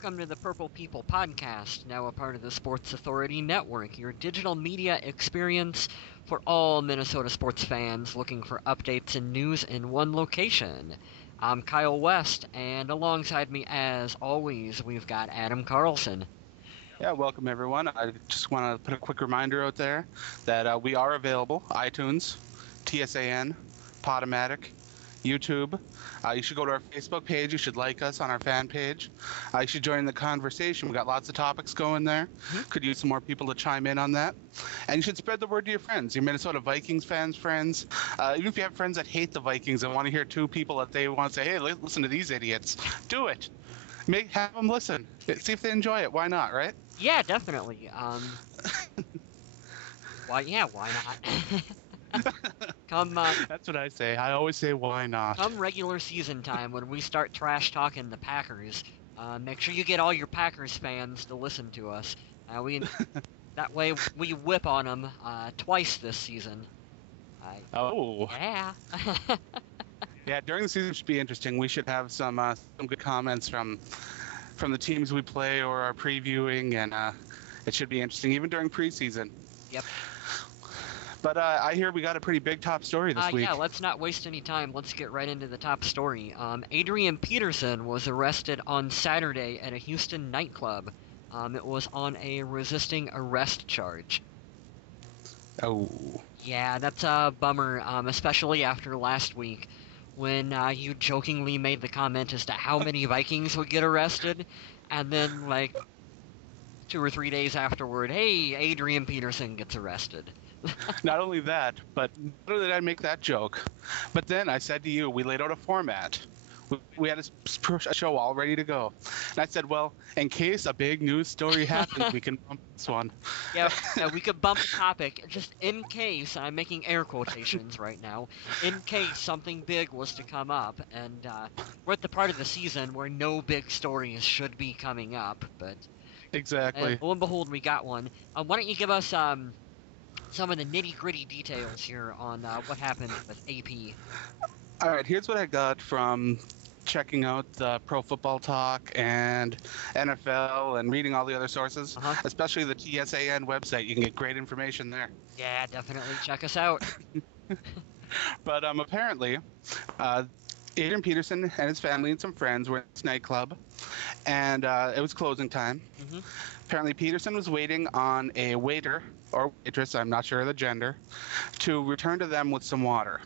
Welcome to the Purple People Podcast, now a part of the Sports Authority Network, your digital media experience for all Minnesota sports fans looking for updates and news in one location. I'm Kyle West, and alongside me, as always, we've got Adam Carlson. Yeah, welcome everyone. I just want to put a quick reminder out there that we are available: iTunes, TSAN, Podomatic, YouTube. You should go to our Facebook page. You should like us on our fan page. You should join the conversation. We've got lots of topics going there. Could use some more people to chime in on that. And you should spread the word to your friends, your Minnesota Vikings friends. Even if you have friends that hate the Vikings and want to hear two people that they want to say, hey, listen to these idiots, do it. Have them listen. See if they enjoy it. Why not, right? Yeah, definitely. Why not? Come, That's what I say. I always say, why not? Come regular season time when we start trash talking the Packers, make sure you get all your Packers fans to listen to us. That way we whip on them twice this season. Yeah. Yeah, during the season should be interesting. We should have some good comments from the teams we play or are previewing, and it should be interesting even during preseason. Yep. But I hear we got a pretty big top story this week. Yeah, let's not waste any time. Let's get right into the top story. Adrian Peterson was arrested on Saturday at a Houston nightclub. It was on a resisting arrest charge. Oh. Yeah, that's a bummer, especially after last week when you jokingly made the comment as to how many Vikings would get arrested, and then, like, 2 or 3 days afterward, hey, Adrian Peterson gets arrested. Not only that, but not only did I make that joke, but then I said to you, we laid out a format. We had a show all ready to go. And I said, well, in case a big news story happens, we can bump this one. Yeah, we could bump the topic, just in case, I'm making air quotations right now, in case something big was to come up. And we're at the part of the season where no big stories should be coming up, but... Exactly. Lo and behold, we got one. Why don't you give us some of the nitty-gritty details here on what happened with AP. All right, here's what I got from checking out the Pro Football Talk and NFL and reading all the other sources, especially the TSAN website. You can get great information there. Yeah, definitely check us out. But apparently, Adrian Peterson and his family and some friends were at this nightclub, and it was closing time. Apparently, Peterson was waiting on a waiter or waitress, I'm not sure of the gender, to return to them with some water.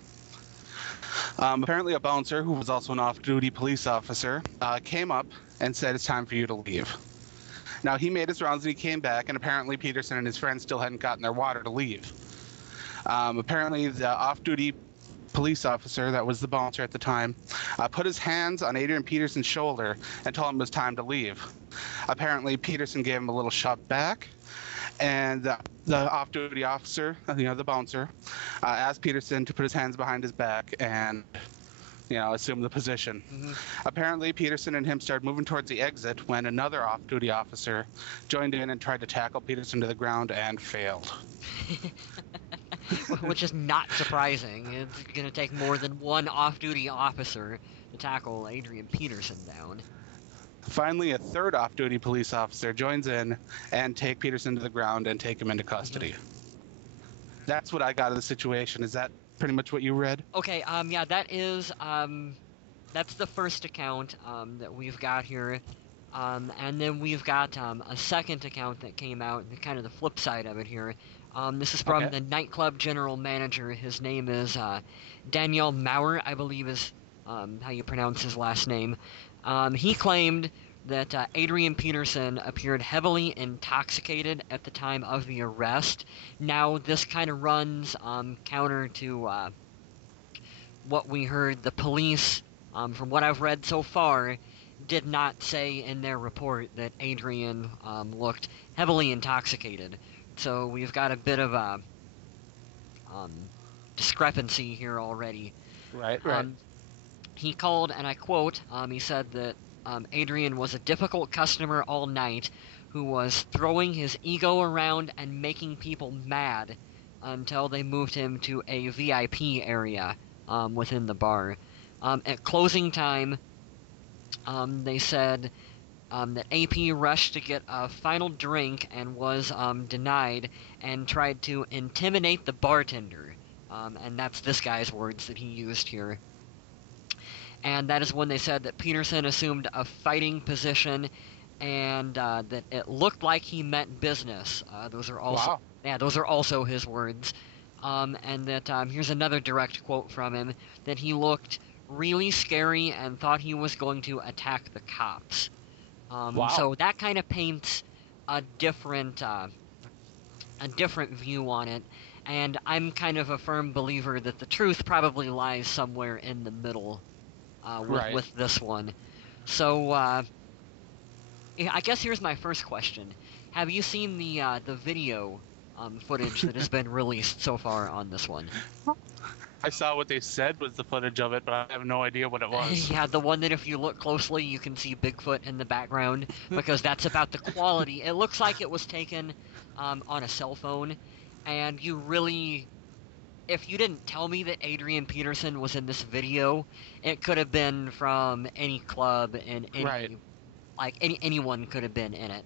Apparently, a bouncer, who was also an off-duty police officer, came up and said, it's time for you to leave. Now, he made his rounds and he came back, and apparently Peterson and his friends still hadn't gotten their water to leave. Apparently, the off-duty police officer, that was the bouncer at the time, put his hands on Adrian Peterson's shoulder and told him it was time to leave. Apparently, Peterson gave him a little shove back, and the off-duty officer, the bouncer, asked Peterson to put his hands behind his back and, assume the position. Apparently, Peterson and him started moving towards the exit when another off-duty officer joined in and tried to tackle Peterson to the ground and failed. Which is not surprising. It's going to take more than one off-duty officer to tackle Adrian Peterson down. Finally, a third off-duty police officer joins in and take Peterson to the ground and take him into custody. That's what I got of the situation. Is that pretty much what you read? Okay, yeah, that's the first account that we've got here. And then we've got a second account that came out, kind of the flip side of it here. This is from the nightclub general manager. His name is Daniel Maurer, I believe is how you pronounce his last name. He claimed that Adrian Peterson appeared heavily intoxicated at the time of the arrest. Now, this kind of runs counter to what we heard. The police, from what I've read so far, did not say in their report that Adrian looked heavily intoxicated. So we've got a bit of a discrepancy here already. Right. He called, and I quote, he said that Adrian was a difficult customer all night who was throwing his ego around and making people mad until they moved him to a VIP area within the bar. At closing time, they said that AP rushed to get a final drink and was denied and tried to intimidate the bartender. And that's this guy's words that he used here. And that is when they said that Peterson assumed a fighting position and that it looked like he meant business. Those are also those are also his words. And that here's another direct quote from him, that he looked really scary and thought he was going to attack the cops. So that kind of paints a different view on it, and I'm kind of a firm believer that the truth probably lies somewhere in the middle with this one. So I guess here's my first question: have you seen the video footage that has been released so far on this one? I saw what they said was the footage of it, but I have no idea what it was. Yeah, the one that if you look closely, you can see Bigfoot in the background, because that's about the quality. It looks like it was taken on a cell phone, and you really... If you didn't tell me that Adrian Peterson was in this video, it could have been from any club and anyone could have been in it.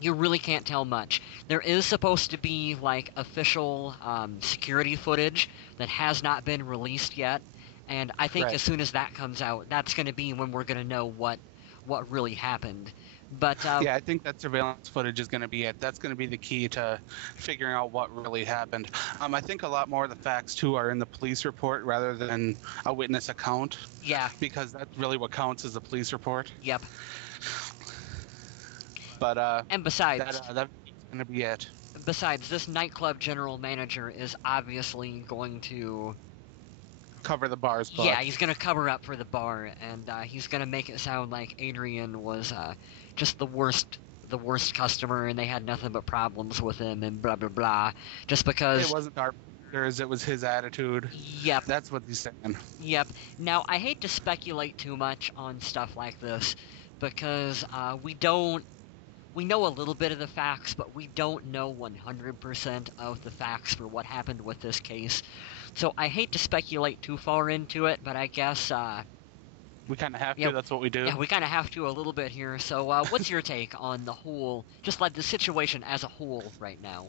You really can't tell much. There is supposed to be, like, official security footage that has not been released yet, and I think as soon as that comes out, that's going to be when we're going to know what really happened. But yeah, I think that surveillance footage is going to be it. That's going to be the key to figuring out what really happened. I think a lot more of the facts, too, are in the police report rather than a witness account. Yeah. Because that's really what counts as a police report. Yep. But and besides, that's going to be it. Besides, this nightclub general manager is obviously going to cover the bar's butt. Yeah, he's going to cover up for the bar, and he's going to make it sound like Adrian was just the worst customer, and they had nothing but problems with him, and blah blah blah. Just because it wasn't our players, it was his attitude. Yep. That's what he's saying. Yep. Now, I hate to speculate too much on stuff like this, because we know a little bit of the facts, but we don't know 100% of the facts for what happened with this case. So I hate to speculate too far into it, but I guess... we kind of have to, that's what we do. Yeah, we kind of have to a little bit here. So what's your take on the whole, just like the situation as a whole right now?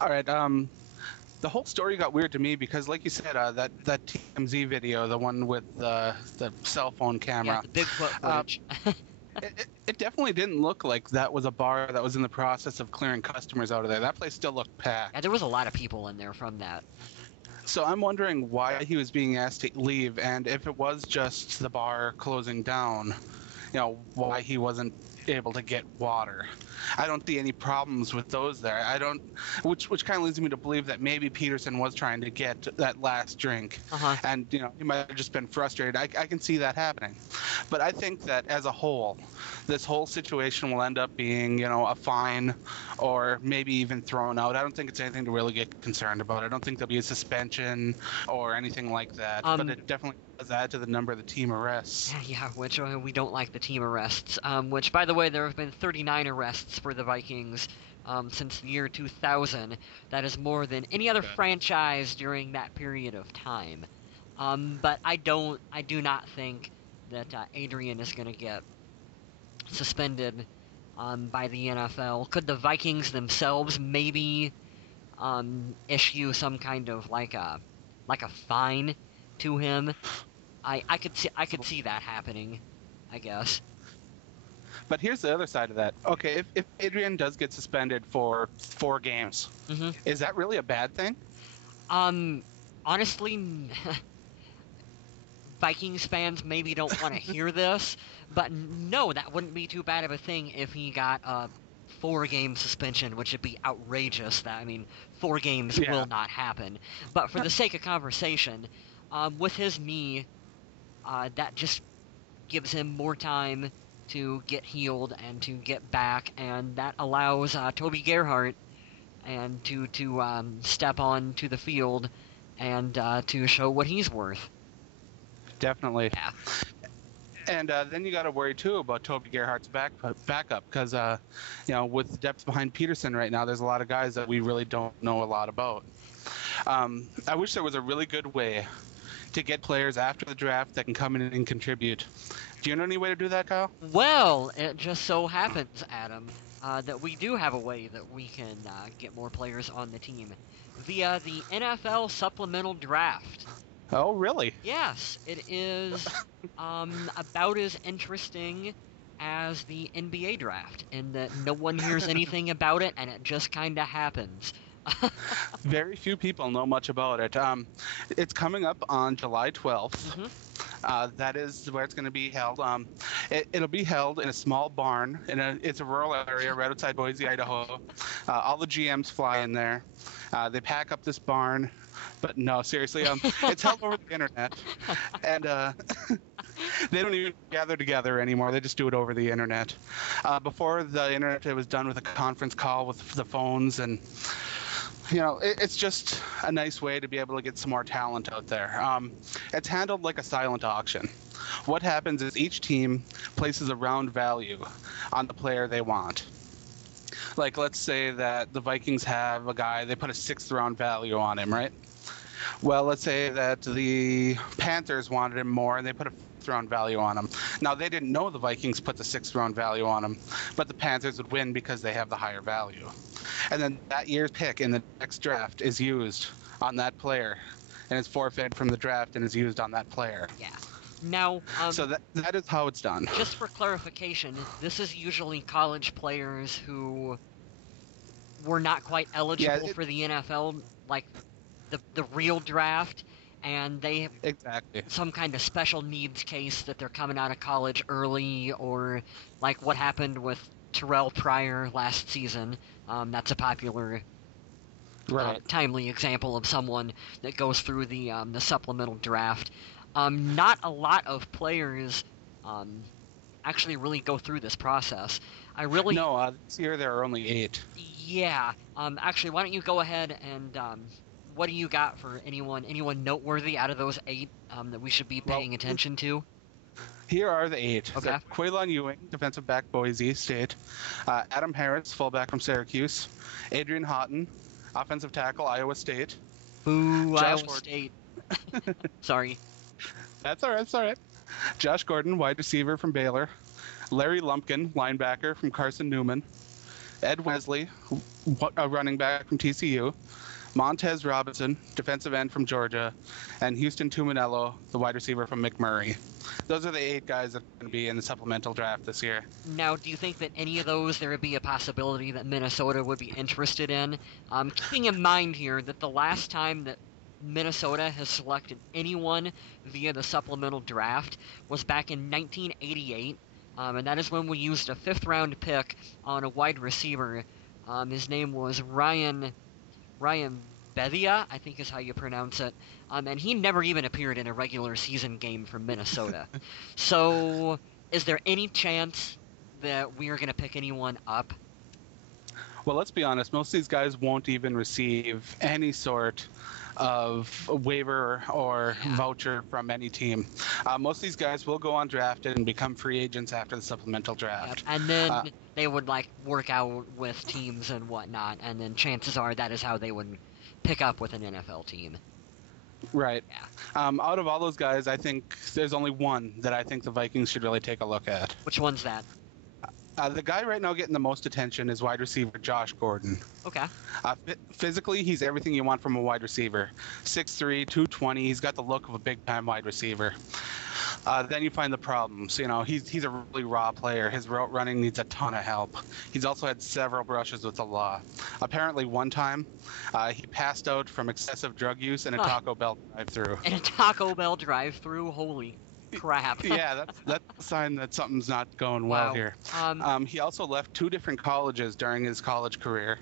All right, the whole story got weird to me because, like you said, that TMZ video, the one with the cell phone camera. Yeah, the Bigfoot footage. It definitely didn't look like that was a bar that was in the process of clearing customers out of there. That place still looked packed. Yeah, there was a lot of people in there from that. So I'm wondering why he was being asked to leave, and if it was just the bar closing down, why he wasn't able to get water. I don't see any problems with those there. Which kind of leads me to believe that maybe Peterson was trying to get that last drink, and he might have just been frustrated. I can see that happening, but I think that as a whole, this whole situation will end up being a fine, or maybe even thrown out. I don't think it's anything to really get concerned about. I don't think there'll be a suspension or anything like that. But it definitely does add to the number of the team arrests. Yeah, which we don't like the team arrests. Which, by the way, there have been 39 arrests for the Vikings since the year 2000. That is more than any other franchise during that period of time. But I do not think that Adrian is going to get suspended by the NFL. Could the Vikings themselves maybe issue some kind of like a fine to him? I could see that happening, I guess. But here's the other side of that. Okay, if Adrian does get suspended for 4 games, is that really a bad thing? Honestly, Vikings fans maybe don't want to hear this, but no, that wouldn't be too bad of a thing if he got a 4-game suspension, which would be outrageous. 4 games will not happen. But for the sake of conversation, with his knee, that just gives him more time to get healed and to get back, and that allows Toby Gerhart and to step on to the field and to show what he's worth. Definitely. Yeah. And then you got to worry too about Toby Gerhart's backup, because with the depth behind Peterson right now, there's a lot of guys that we really don't know a lot about. I wish there was a really good way to get players after the draft that can come in and contribute, Do you know any way to do that, Kyle? Well, it just so happens, Adam, that we do have a way that we can get more players on the team via the NFL Supplemental Draft. Oh, really? Yes, it is about as interesting as the NBA draft in that no one hears anything about it and it just kind of happens. Very few people know much about it. It's coming up on July 12th. That is where it's going to be held. It'll be held in a small barn. It's a rural area right outside Boise, Idaho. All the GMs fly in there. They pack up this barn. But no, seriously, it's held over the internet. And they don't even gather together anymore. They just do it over the internet. Before the internet, it was done with a conference call with the phones, and it's just a nice way to be able to get some more talent out there. It's handled like a silent auction. What happens is each team places a round value on the player they want. Like, let's say that the Vikings have a guy, they put a 6th round value on him, right? Well, let's say that the Panthers wanted him more and they put a 5th round value on him. Now, they didn't know the Vikings put the 6th round value on him, but the Panthers would win because they have the higher value. And then that year's pick in the next draft is used on that player, and it's forfeited from the draft and is used on that player. Yeah. Now, so that is how it's done. Just for clarification, this is usually college players who were not quite eligible for the NFL, like the real draft, and they have some kind of special needs case that they're coming out of college early, or like what happened with Terrell Pryor last season. That's a popular, timely example of someone that goes through the supplemental draft. Not a lot of players actually really go through this process. No, this year there are only 8. Yeah. Actually, why don't you go ahead and what do you got for anyone noteworthy out of those 8 that we should be paying attention to? Here are the 8. Okay. Quaylon Ewing, defensive back, Boise State. Adam Harris, fullback from Syracuse. Adrian Houghton, offensive tackle, Iowa State. Boo, Iowa State. Sorry. That's all right. Josh Gordon, wide receiver from Baylor. Larry Lumpkin, linebacker from Carson Newman. Ed Wesley, a running back from TCU. Montez Robinson, defensive end from Georgia. And Houston Tumanello, the wide receiver from McMurray. Those are the 8 guys that are going to be in the supplemental draft this year. Now, do you think that any of those there would be a possibility that Minnesota would be interested in? Keeping in mind here that the last time that Minnesota has selected anyone via the supplemental draft was back in 1988, and that is when we used a 5th round pick on a wide receiver. His name was Ryan Bethia, I think is how you pronounce it, and he never even appeared in a regular season game for Minnesota. So, is there any chance that we are going to pick anyone up? Well, let's be honest, most of these guys won't even receive any sort of waiver or voucher from any team. Most of these guys will go undrafted and become free agents after the supplemental draft. Yep. And then they would work out with teams and whatnot, and then chances are that is how they would pick up with an NFL team. Right. Yeah. Out of all those guys, I think there's only one that I think the Vikings should really take a look at. Which one's that? The guy right now getting the most attention is wide receiver Josh Gordon. Okay. Physically, he's everything you want from a wide receiver. 6'3", 220. He's got the look of a big-time wide receiver. Then you find the problems. He's a really raw player. His route running needs a ton of help. He's also had several brushes with the law. Apparently, one time, he passed out from excessive drug use in a Taco Bell drive-thru. In a Taco Bell drive-thru? Holy crap. Yeah, that's a sign that something's not going well here. He also left 2 different colleges during his college career.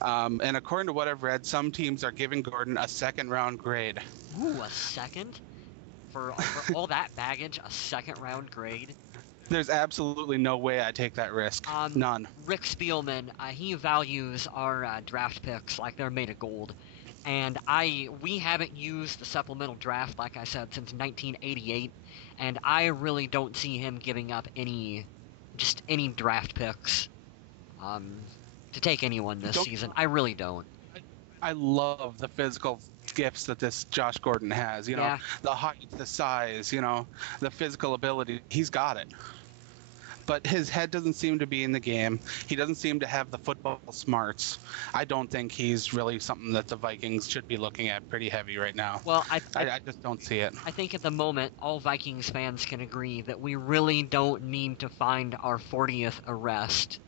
And according to what I've read, some teams are giving Gordon a 2nd-round grade. Ooh, a second? For all that baggage, a 2nd-round grade? There's absolutely no way I take that risk. None. Rick Spielman, he values our draft picks like they're made of gold. And we haven't used the supplemental draft, like I said, since 1988, and I really don't see him giving up any draft picks to take anyone this season. I really don't. I love the physical gifts that this Josh Gordon has. Yeah. The height, the size, the physical ability. He's got it. But his head doesn't seem to be in the game. He doesn't seem to have the football smarts. I don't think he's really something that the Vikings should be looking at pretty heavy right now. Well, I just don't see it. I think at the moment, all Vikings fans can agree that we really don't need to find our 40th arrest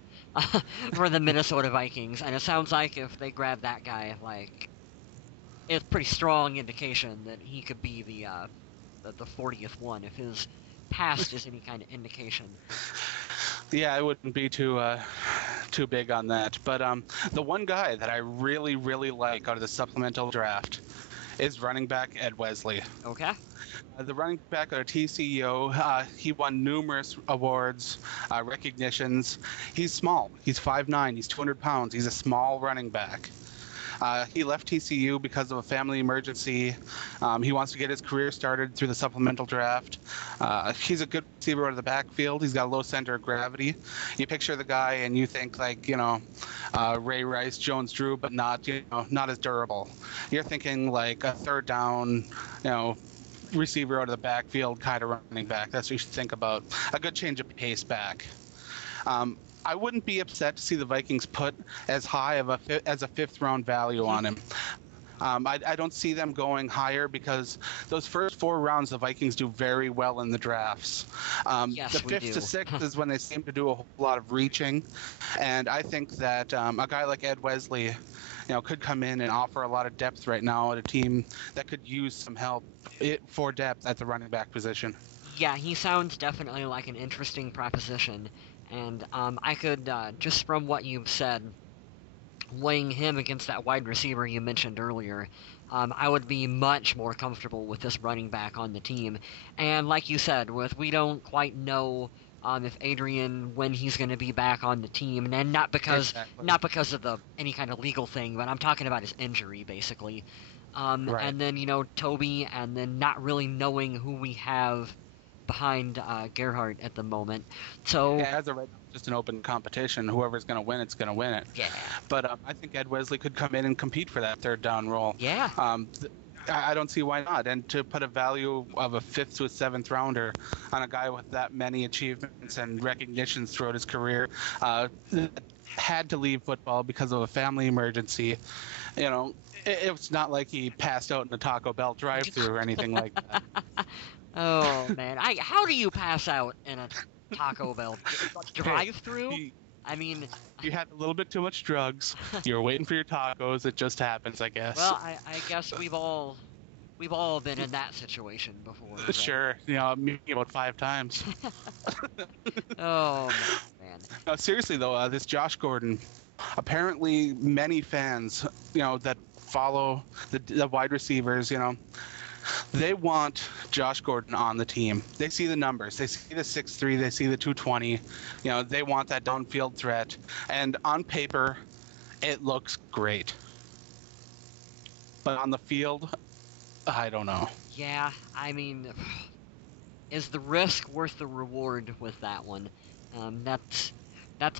for the Minnesota Vikings. And it sounds like if they grab that guy, it's pretty strong indication that he could be the 40th one if his past is any kind of indication. Yeah, I wouldn't be too big on that. But the one guy that I really, really like out of the supplemental draft is running back Ed Wesley. Okay. The running back out of TCU, he won numerous awards, recognitions. He's small. He's 5'9". He's 200 pounds. He's a small running back. He left TCU because of a family emergency. He wants to get his career started through the supplemental draft. He's a good receiver out of the backfield. He's got a low center of gravity. You picture the guy and you think Ray Rice, Jones Drew, but not as durable. You're thinking like a third down, receiver out of the backfield kind of running back. That's what you should think about. A good change of pace back. I wouldn't be upset to see the Vikings put as high as a fifth-round value on him. I don't see them going higher because those first 4 rounds the Vikings do very well in the drafts. Yes, the 5th to 6th is when they seem to do a whole lot of reaching, and I think that a guy like Ed Wesley, could come in and offer a lot of depth right now at a team that could use some help for depth at the running back position. Yeah, he sounds definitely like an interesting proposition. And I could, just from what you've said, weighing him against that wide receiver you mentioned earlier, I would be much more comfortable with this running back on the team. And like you said, we don't quite know if Adrian, when he's going to be back on the team, and not because of any kind of legal thing, but I'm talking about his injury, basically. Right. And then, Toby, and then not really knowing who we have behind Gerhardt at the moment. So as of right now, just an open competition. Whoever's going to win it's going to win it. Yeah. But I think Ed Wesley could come in and compete for that third down role. Yeah. I don't see why not. And to put a value of a 5th to a 7th rounder on a guy with that many achievements and recognitions throughout his career, had to leave football because of a family emergency. It's not like he passed out in a Taco Bell drive-thru or anything like that. Oh man, how do you pass out in a Taco Bell drive-thru? I mean, you had a little bit too much drugs. You were waiting for your tacos. It just happens, I guess. Well, I guess we've all been in that situation before. Right? Sure, me about 5 times. Oh man. No, seriously though, this Josh Gordon, apparently many fans, that follow the wide receivers, they want Josh Gordon on the team. They see the numbers. They see the 6'3", they see the 220. They want that downfield threat. And on paper, it looks great. But on the field, I don't know. Yeah, I mean, is the risk worth the reward with that one? That's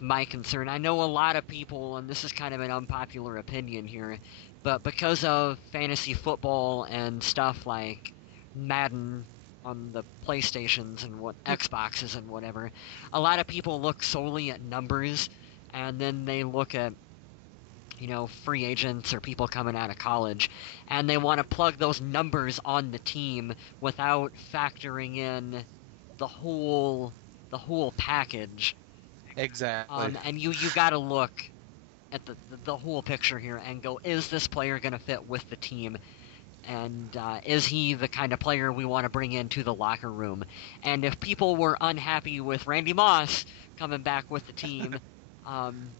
my concern. I know a lot of people, and this is kind of an unpopular opinion here, but because of fantasy football and stuff like Madden on the PlayStations and Xboxes and whatever, a lot of people look solely at numbers, and then they look at, free agents or people coming out of college, and they want to plug those numbers on the team without factoring in the whole package. Exactly. And you got to look at the whole picture here and go, is this player going to fit with the team? And is he the kind of player we want to bring into the locker room? And if people were unhappy with Randy Moss coming back with the team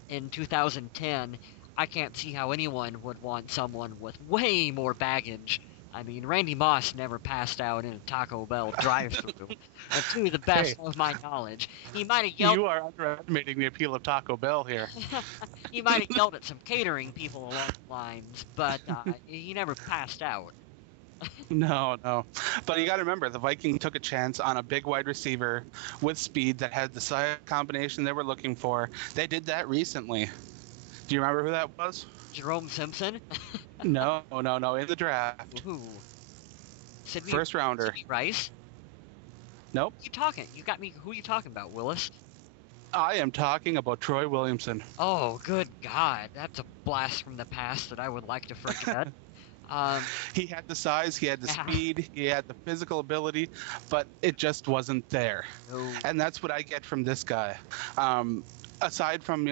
in 2010, I can't see how anyone would want someone with way more baggage. I mean, Randy Moss never passed out in a Taco Bell drive-thru, to the best of my knowledge. He might have yelled. You are underestimating the appeal of Taco Bell here. He might have yelled at some catering people along the lines, but he never passed out. No. But you got to remember, the Vikings took a chance on a big wide receiver with speed that had the size combination they were looking for. They did that recently. Do you remember who that was? Jerome Simpson? No, in the draft. Ooh. First rounder. Sidney Rice? Nope. You talking? You got me. Who are you talking about, Willis? I am talking about Troy Williamson. Oh, good God. That's a blast from the past that I would like to forget. He had the size, he had the speed, he had the physical ability, but it just wasn't there. No. And that's what I get from this guy. Aside from,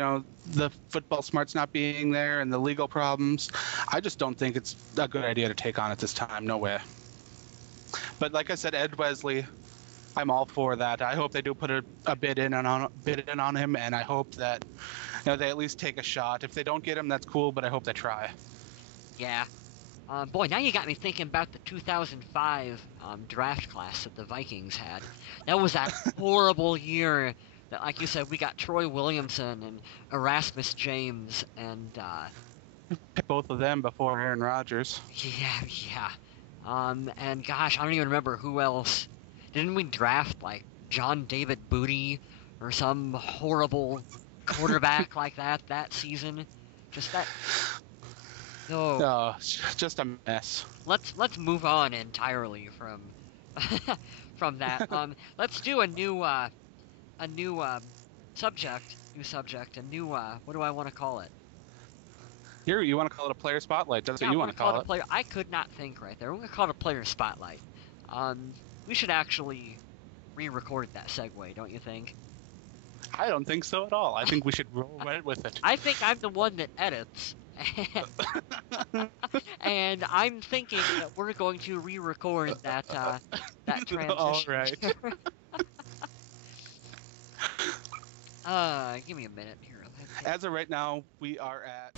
the football smarts not being there and the legal problems, I just don't think it's a good idea to take on at this time. No way. But like I said, Ed Wesley, I'm all for that. I hope they do put a bid in on him, and I hope that they at least take a shot. If they don't get him, that's cool, but I hope they try. Yeah. Boy, now you got me thinking about the 2005 draft class that the Vikings had. That was that horrible year that, like you said, we got Troy Williamson and Erasmus James and... both of them before Aaron Rodgers. Yeah. And gosh, I don't even remember who else. Didn't we draft, like, John David Booty or some horrible quarterback like that season? Just that... No, just a mess. Let's move on entirely from from that. Let's do a new subject. What do I want to call it? You want to call it a player spotlight? That's what you want to call it. Player. I could not think right there. We're gonna call it a player spotlight. We should actually re-record that segue, don't you think? I don't think so at all. I think we should roll right with it. I think I'm the one that edits. And I'm thinking that we're going to re-record that transition. All right. Give me a minute here. As of right now, we are at...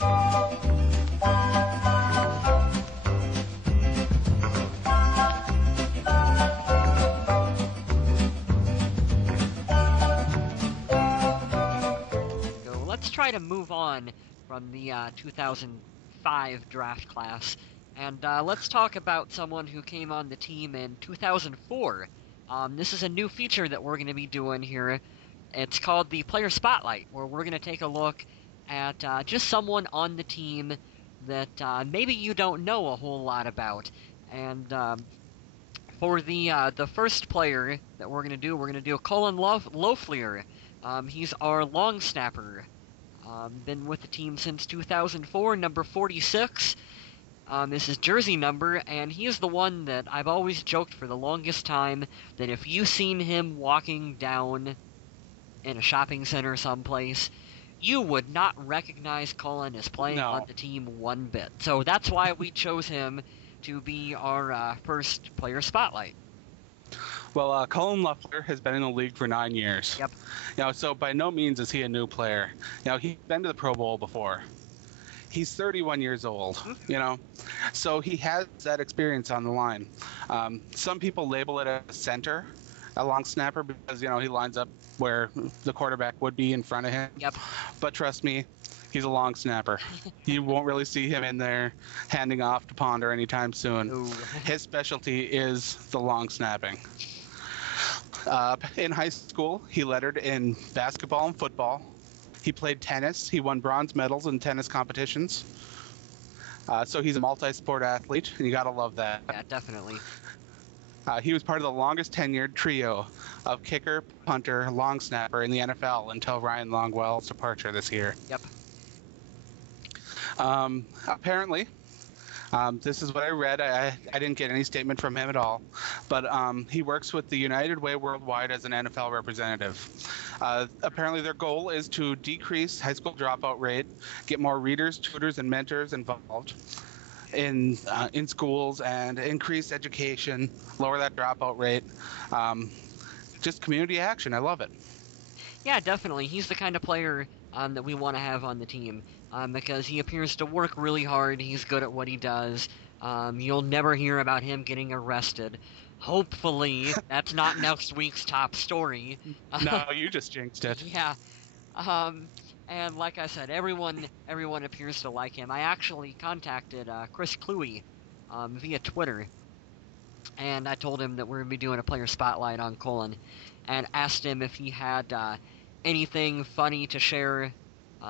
So let's try to move on from the 2005 draft class, and let's talk about someone who came on the team in 2004. This is a new feature that we're going to be doing here. It's called the Player Spotlight, where we're going to take a look at just someone on the team that maybe you don't know a whole lot about. And for the first player that we're going to do CULLEN LOEFFLER. He's our long snapper. Been with the team since 2004, number 46. This is jersey number, and he is the one that I've always joked for the longest time that if you seen him walking down in a shopping center someplace, you would not recognize Cullen as playing on the team one bit. So that's why we chose him to be our first player spotlight. Well, CULLEN LOEFFLER has been in the league for 9 years. Yep. So by no means is he a new player. He's been to the Pro Bowl before. He's 31 years old, so he has that experience on the line. Some people label it a center, a long snapper, because, he lines up where the quarterback would be in front of him. Yep. But trust me, he's a long snapper. You won't really see him in there handing off to Ponder anytime soon. Ooh. His specialty is the long snapping. In high school, he lettered in basketball and football. He played tennis. He won bronze medals in tennis competitions. So he's a multi-sport athlete, and you gotta love that. Yeah, definitely. He was part of the longest tenured trio of kicker, punter, long snapper in the NFL until Ryan Longwell's departure this year. Yep. Apparently, this is what I read. I didn't get any statement from him at all. But he works with the United Way Worldwide as an NFL representative. Apparently their goal is to decrease high school dropout rate, get more readers, tutors, and mentors involved in schools, and increase education, lower that dropout rate. Just community action. I love it. Yeah, definitely. He's the kind of player that we want to have on the team. Because he appears to work really hard. He's good at what he does. You'll never hear about him getting arrested. Hopefully, that's not next week's top story. No, you just jinxed it. Yeah. And like I said, everyone appears to like him. I actually contacted Chris Cluey via Twitter, and I told him that we're going to be doing a player spotlight on Cullen, and asked him if he had anything funny to share,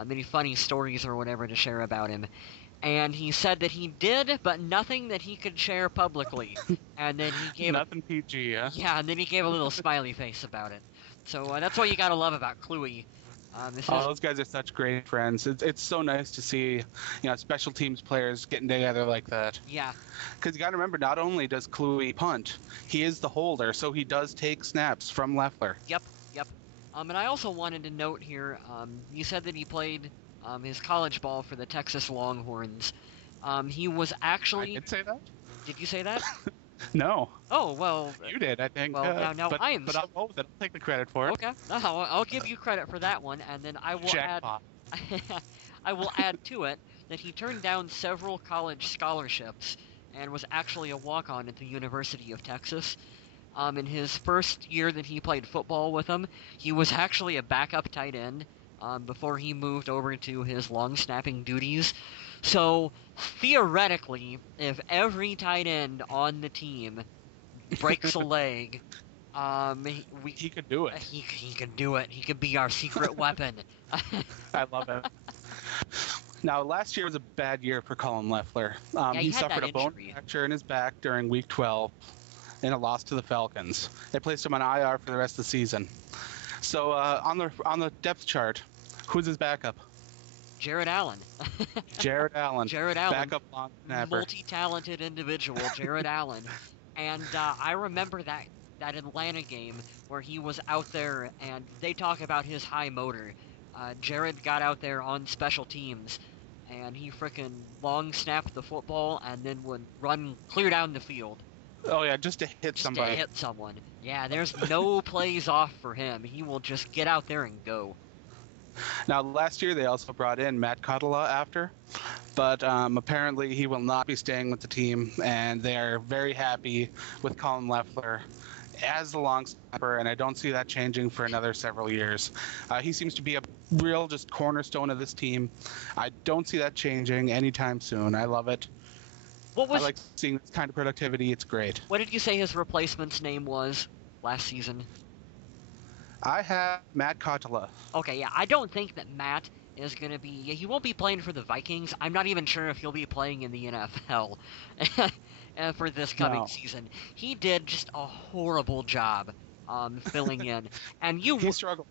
any funny stories or whatever to share about him. and he said that he did, but nothing that he could share publicly. And then he gave Nothing PG, yeah. Yeah, and then he gave a little smiley face about it. So that's what you gotta love about Cluey. Those guys are such great friends. It's so nice to see, special teams players getting together like that. Yeah. Because you got to remember, not only does Cluey punt, he is the holder, so he does take snaps from Loeffler. Yep. And I also wanted to note here, you said that he played his college ball for the Texas Longhorns. He was actually... I did say that? Did you say that? No. Oh, well... You did, I think. Well, now I am... But I'll take the credit for it. Okay. I'll give you credit for that one, and then I will Jackpot. I will add to it that he turned down several college scholarships and was actually a walk-on at the University of Texas. In his first year that he played football with them, he was actually a backup tight end before he moved over to his long-snapping duties. So, theoretically, if every tight end on the team breaks a leg, he could do it. He could do it. He could be our secret weapon. I love it. Now, last year was a bad year for Cullen Loeffler. He suffered a bone fracture in his back during Week 12 in a loss to the Falcons. They placed him on IR for the rest of the season. So on the depth chart, who's his backup? Jared Allen. Jared Allen. Backup long snapper. Multi-talented individual, Jared Allen. And I remember that Atlanta game where he was out there, and they talk about his high motor. Jared got out there on special teams, and he frickin' long snapped the football and then would run clear down the field. Oh yeah, just to hit somebody. To hit someone. Yeah, there's no plays off for him. He will just get out there and go. Now, last year they also brought in Matt Cutula after, but apparently he will not be staying with the team, and they are very happy with Cullen Loeffler as the long snapper, and I don't see that changing for another several years. He seems to be a real just cornerstone of this team. I don't see that changing anytime soon. I love it. I like seeing this kind of productivity. It's great. What did you say his replacement's name was last season? I have Matt Cutula. Okay, yeah, I don't think that Matt is going to be... He won't be playing for the Vikings. I'm not even sure if he'll be playing in the NFL for this coming season. He did just a horrible job filling in. And he struggled.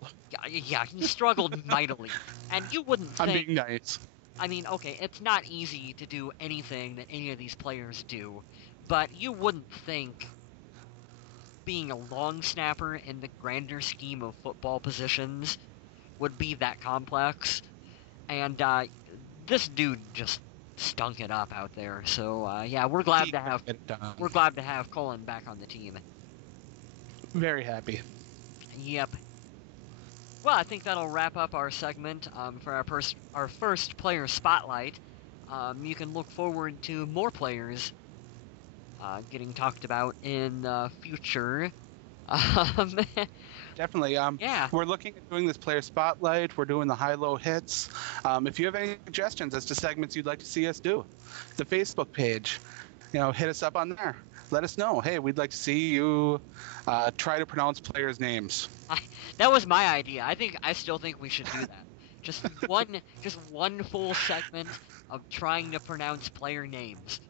Yeah, he struggled mightily. And you wouldn't think... I'm being nice. I mean, okay, it's not easy to do anything that any of these players do, but you wouldn't think being a long snapper in the grander scheme of football positions would be that complex. And this dude just stunk it up out there. So yeah, we're glad to have Cullen back on the team. Very happy. Yep. Well, I think that'll wrap up our segment for our first player spotlight. You can look forward to more players getting talked about in the future. Definitely. Yeah. We're looking at doing this player spotlight. We're doing the high-low hits. If you have any suggestions as to segments you'd like to see us do, the Facebook page, hit us up on there. Let us know. Hey, we'd like to see you try to pronounce players' names. That was my idea. I still think we should do that. Just one full segment of trying to pronounce player names.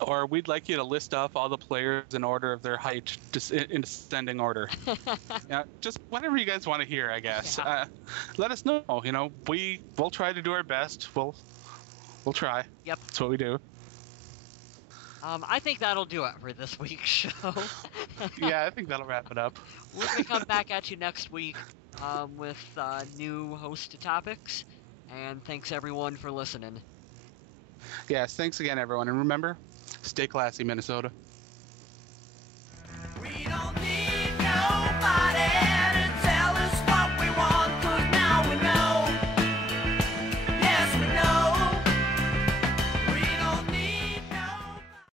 Or we'd like you to list off all the players in order of their height, just in descending order. Yeah, just whatever you guys want to hear, I guess. Yeah. Let us know. We'll try to do our best. We'll try. Yep. That's what we do. I think that'll do it for this week's show. Yeah, I think that'll wrap it up. We're going to come back at you next week with new host topics, and thanks everyone for listening. Yes, thanks again, everyone. And remember, stay classy, Minnesota.